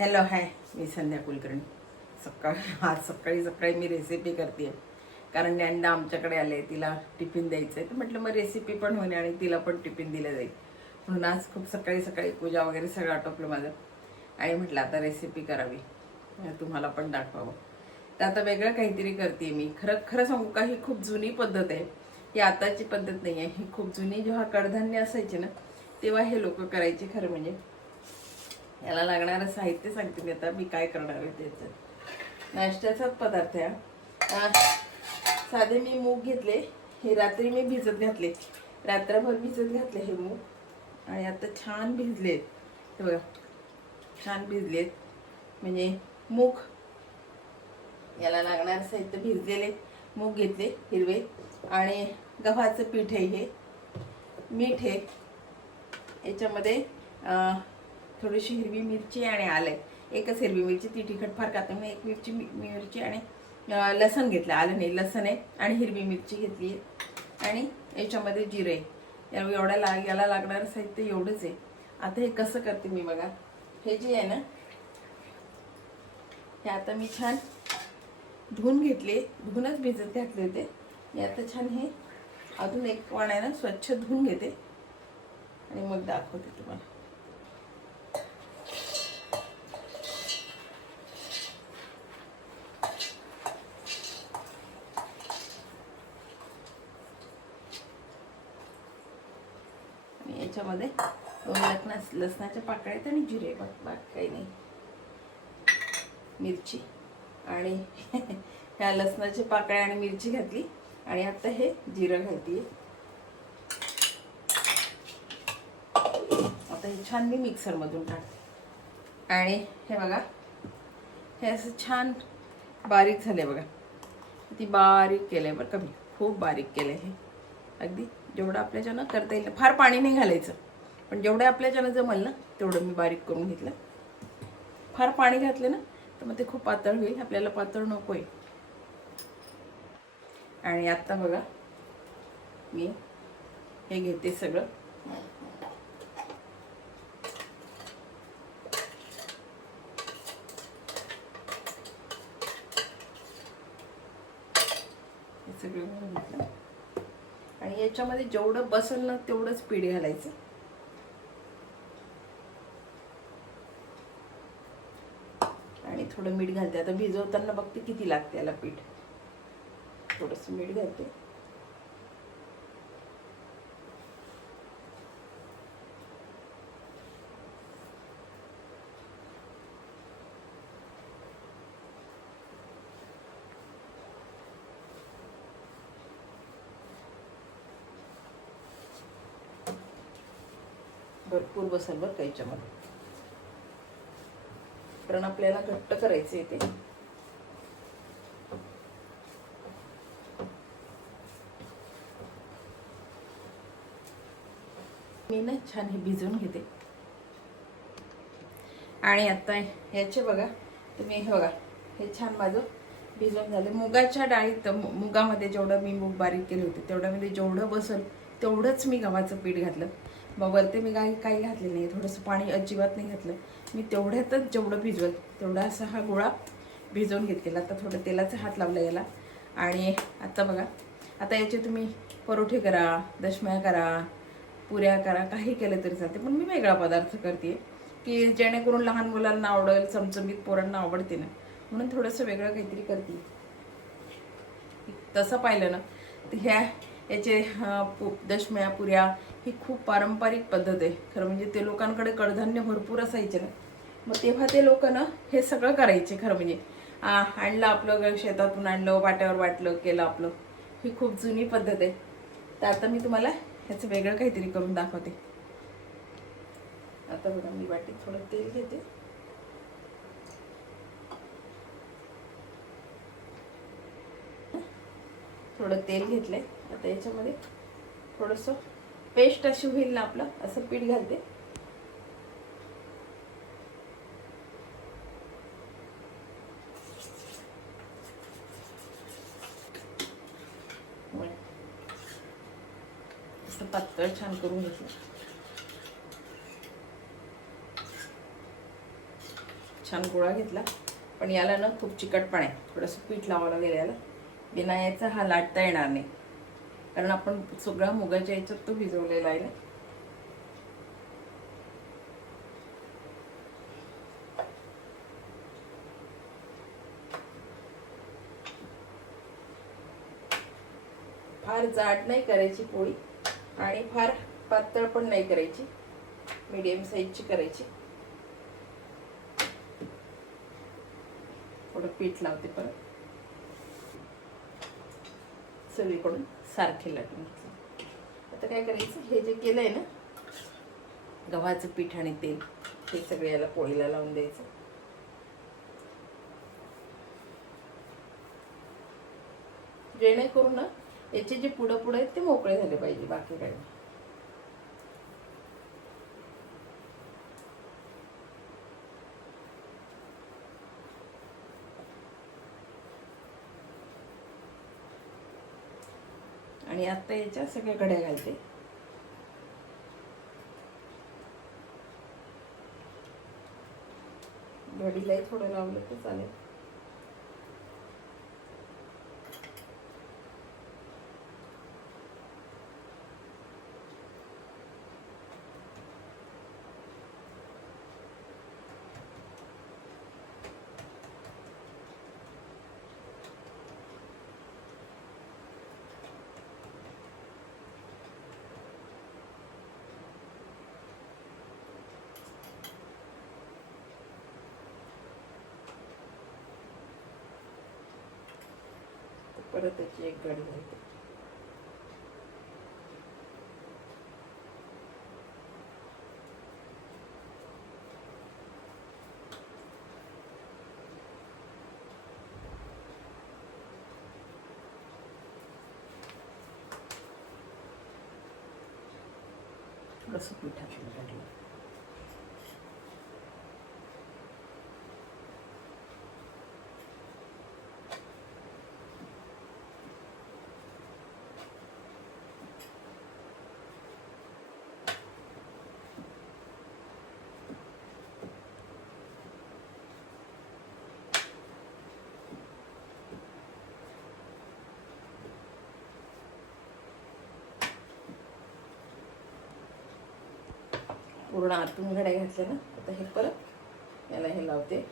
Hello hi, मी संध्या कुलकर्णी. आज सकाळी सकाळी मी रेसिपी करते कारण ज्ञानदा आमच्याकडे आले, तिला टिफिन द्यायचं आहे. तर म्हटलं मग रेसिपी पण होईल आणि तिला पण टिफिन दिलं जाईल. म्हणून आज खूप सकाळी सकाळी पूजा वगैरे सगळं आटोपलं माझं आणि म्हटलं आता रेसिपी करावी, तुम्हाला पण दाखवावं. तर आता वेगळं काहीतरी करते मी. खरं खरं सांगू का, ही खूप जुनी पद्धत आहे. ही आताची पद्धत नाही आहे. ही खूप जुनी, जेव्हा कडधान्य असायचे ना तेव्हा हे लोक करायचे. खरं म्हणजे याला लागणारं साहित्य सांगते मी आता, मी काय करणार आहे त्याचं. नाश्त्याचाच पदार्थ आहे. साधे मी मूग घेतले, हे रात्री मी भिजत घातले, रात्रभर भिजत घातले हे मूग आणि आता छान भिजलेत. हे बघा, छान भिजलेत. म्हणजे मूग, याला लागणारं साहित्य भिजलेले मूग घेतले हिरवे, आणि गव्हाचं पीठ आहे, हे मीठ आहे, याच्यामध्ये थोडीशी हिरवी मिरची आणि आलं. एकच हिरवी मिरची, ती तिखट फार खाते म्हणून एक मिरची आणि लसण घेतलं. आलं नाही, लसण आहे आणि हिरवी मिरची घेतली आणि याच्यामध्ये जिरे. याला लागणारं साहित्य एवढंच आहे. आता हे कसं करते मी बघा. हे जे आहे ना, हे आता मी छान धुवून घेतले, धुवूनच भिजत घातले होते. मी आता छान हे अजून एक पाण्यानं स्वच्छ धुवून घेते आणि मग दाखवते तुम्हाला. याच्यामध्ये दोन लसणाच्या पाकळ्या आहेत आणि जिरे, बाकी काही नाही. मिरची आणि ह्या लसणाच्या पाकळ्या आणि मिरची घातली आणि आता हे जिरं घालते. आता हे छान मी मिक्सरमधून टाकते आणि हे बघा, हे असं छान बारीक झाले बघा. ती बारीक केलंय बरं का, मी खूप बारीक केलंय हे. अगदी जेवढं आपल्याच्यानं करता येईल, फार पाणी नाही घालायचं, पण जेवढं आपल्याच्यानं जमल ना तेवढं मी बारीक करून घेतलं. फार पाणी घातलं ना तर मग ते खूप पातळ होईल, आपल्याला पातळ नको आहे. आणि आता बघा, मी हे घेते सगळं. हे सगळं घेतलं आणि याच्यामध्ये जेवढं बसल ना तेवढंच पीठ घालायचं. आणि थोडं मीठ घालते. आता भिजवताना बघते किती लागते याला पीठ, थोडंसं मीठ घालते. भरपूर बसल बरं का याच्यामध्ये, कारण आपल्याला घट्ट करायचं आहे ते. मी ना छान हे भिजवून घेते. आणि आता याचे बघा तुम्ही, हे बघा, हे छान माझं भिजवून झाले. मुगाच्या डाळीत, मुगामध्ये जेवढं मी मूग बारीक केले होते तेवढ्यामध्ये जेवढं बसल तेवढंच मी गव्हाचं पीठ घातलं. मग वरती मी काही घातले नाही, थोडंसं पाणी अजिबात नाही घातलं. मी तेवढ्यातच जेवढं भिजवल तेवढा असा हा गोळा भिजवून घेतलेला. आता थोडं तेलाचा हात लावला याला. आणि आता बघा, आता याचे तुम्ही परोठे करा, दशम्या करा, पुऱ्या करा, काही केलं तरी चालते. पण मी वेगळा पदार्थ करते की जेणेकरून लहान मुलांना आवडेल, चमचमीत पोरांना आवडते ना, म्हणून थोडंसं वेगळं काहीतरी करते. तसं पाहिलं ना तर याचे दशम्या, पुऱ्या ही खूप पारंपरिक पद्धत आहे. खरं म्हणजे ते लोकांकडे कडधान्य भरपूर असायचे ना, मग तेव्हा ते लोक ना हे सगळं करायचे. खरं म्हणजे आणलं आपलं, शेतातून आणलं, वाट्यावर वाटलं, केलं आपलं. ही खूप जुनी पद्धत आहे. तर आता मी तुम्हाला ह्याचं वेगळं काहीतरी करून दाखवते. आता बघा, मी वाटीत थोडं तेल घेते. थोडं तेल घेतलंय. आता याच्यामध्ये थोडंसं पेस्ट अशी होईल ना आपलं, असं पीठ घालते. असं पातळ छान करून घेतलं. छान गोळा घेतला. पण याला ना खूप चिकटपणा आहे, थोडंसं पीठ लावावं लागेल याला. बिना याचा हा लाटता येणार नाही, कारण आपण सगळा मुगाच्या याच्यात तो भिजवलेला आहे ना. फार जाड नाही करायची पोळी आणि फार पातळ पण नाही करायची, मीडियम साईजची करायची. थोडं पीठ लावते परत, सगळीकडून सारखे लाटून घेतले. आता काय करायचं, हे जे केलंय ना गव्हाचं पीठ आणि तेल, हे सगळे याला पोळीला लावून द्यायचं. जेणेकरून ना याचे जे पुढं पुढं आहेत ते मोकळे झाले पाहिजे, बाकी काही नाही. आणि आता याच्या सगळ्या घड्या घालते. घडीलाही थोडं लावलं तर चालेल. परत त्याची एक घडी घालते. थोडंसं पिठाचं घातलं. पूर्ण आतून घड्या घातल्या ना, आता हे परत याला हे लावते.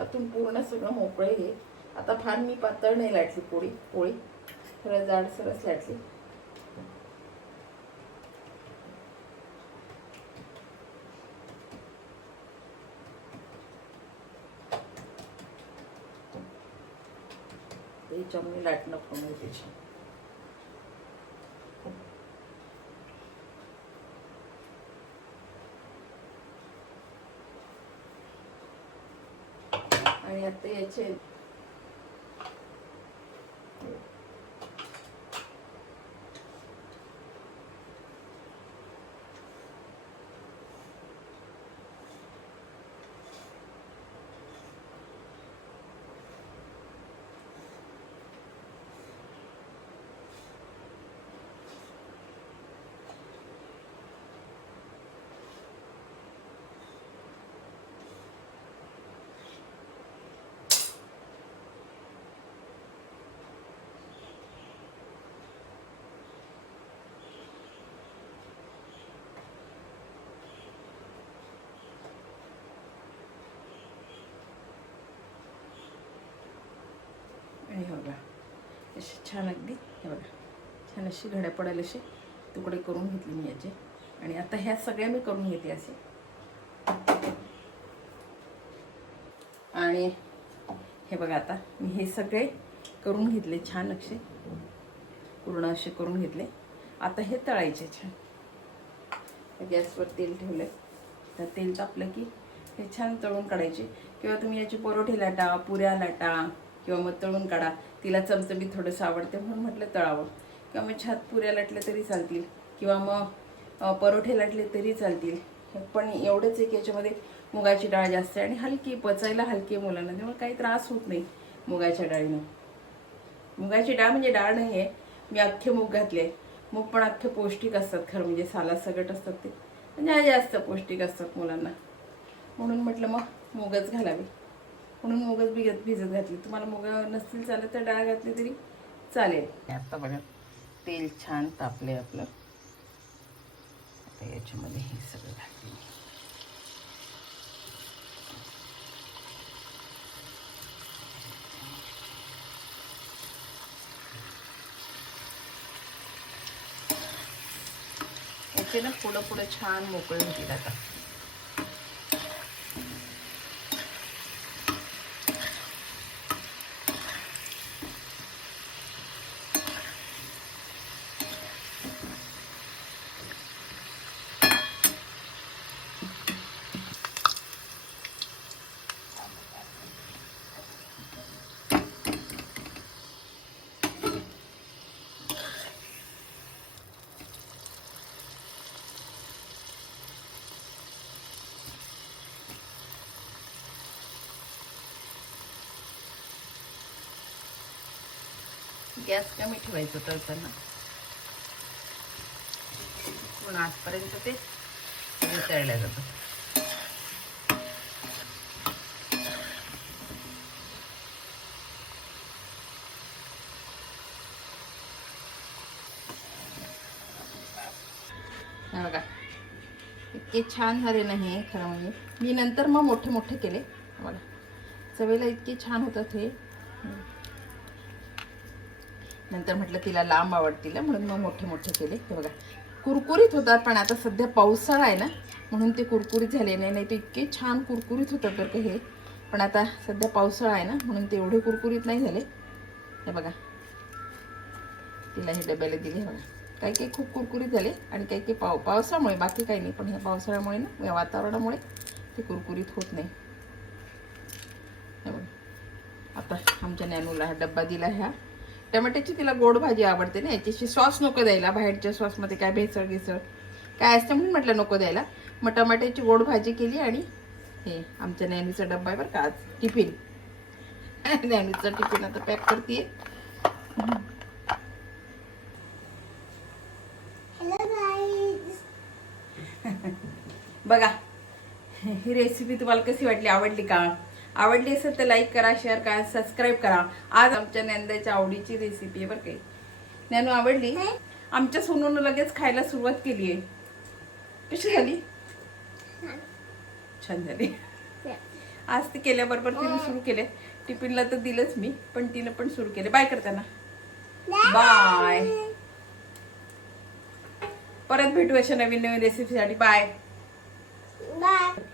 आतून पूर्ण सगळं मोकळे हे. आता फार मी पातळ नाही लाटली पोळी थोडं जाडसरच लाटली. त्याच्यामुळे लाटणं पण होते छान. आणि आता याचे आणि हे बघा असे छान अगदी, हे बघा छान अशी घड्या पडेल असे तुकडे करून घेतले मी याचे. आणि आता ह्या सगळ्या मी करून घेते असे. आणि हे बघा आता मी हे सगळे करून घेतले छान असे, पूर्ण असे करून घेतले. आता हे तळायचे छान. गॅसवर तेल ठेवले, तर तेल तापलं की हे छान तळून काढायचे. किंवा तुम्ही याचे परोठे लाटा, पुऱ्या लाटा किंवा मग तळून काढा. तिला चमचमीत थोडंसं आवडते म्हणून म्हटलं तळावं. किंवा मग छान पुऱ्या लाटल्या तरी चालतील, किंवा मग परोठे लाटले तरी चालतील. पण एवढंच आहे की याच्यामध्ये मुगाची डाळ जास्त आहे आणि हलकी, पचायला हलकी आहे मुलांना, त्यामुळे काही त्रास होत नाही मुगाच्या डाळीनं. मुगाची डाळ म्हणजे डाळ नाही आहे, मी अख्खे मूग घातले. मूग पण अख्खे पौष्टिक असतात खरं म्हणजे, साला सगट असतात ते, म्हणजे जास्त पौष्टिक असतात मुलांना. म्हणून म्हटलं मग मूगच घालावे म्हणून मूगच भिजत घातली. तुम्हाला मूग नसतील चालत तर डाळ घातली तरी चालेल. आता बघा तेल छान तापले आपलं. आता याच्यामध्ये हे सगळं घातले. याचे ना पुढं छान मोकळे होतील आता. गॅस कमी ठेवायचं तळताना. पण आजपर्यंत ते तळल्या जातं. बघा इतके छान झाले नाही खरं म्हणजे. मी नंतर मग मोठे मोठे केले. बघा चवीला इतके छान होतात हे. नंतर म्हटलं तिला लांब आवडतील म्हणून मग मोठे मोठे केले. हे बघा कुरकुरीत होतात. पण आता सध्या पावसाळा आहे ना म्हणून ते कुरकुरीत झाले नाही तर इतके छान कुरकुरीत होतात बरं का हे. पण आता सध्या पावसाळा आहे ना म्हणून ते एवढे कुरकुरीत नाही झाले. हे बघा तिला हे डब्याला दिले. हे बघा काही काही खूप कुरकुरीत झाले आणि काही काही पावसामुळे, बाकी काही नाही पण ह्या पावसाळ्यामुळे ना या वातावरणामुळे ते कुरकुरीत होत नाही. हे बघा आता आमच्या नॅनूला हा डब्बा दिला. ह्या टमाट्याची तिला गोड भाजी आवडते ना, याच्याशी सॉस नको द्यायला. बाहेरच्या सॉसमध्ये काय भेसळ घिसळ काय असतं म्हणून म्हटलं नको द्यायला. मग टमाट्याची गोड भाजी केली. आणि हे आमच्या नॅनूचा डब्बा आहे बरं का आज टिफिन. नॅनूचा टिफिन आता पॅक करते. बघा ही रेसिपी तुम्हाला कशी वाटली, आवडली का? आवडली असेल तर लाईक करा, शेअर करा, सबस्क्राईब करा. आज आमच्या नंदाच्या आवडीची रेसिपी आहे बरं काही. नॅनू आवडली? आमच्या सोनून लगेच खायला सुरुवात केली आहे. कशी झाली? छान झाली. आज ती केल्याबरोबर तिने सुरू केले. टिफिनला तर दिलंच मी पण तिने पण सुरू केले. बाय करताना बाय. परत भेटू अशा नवीन नवीन रेसिपीसाठी. Bye bye.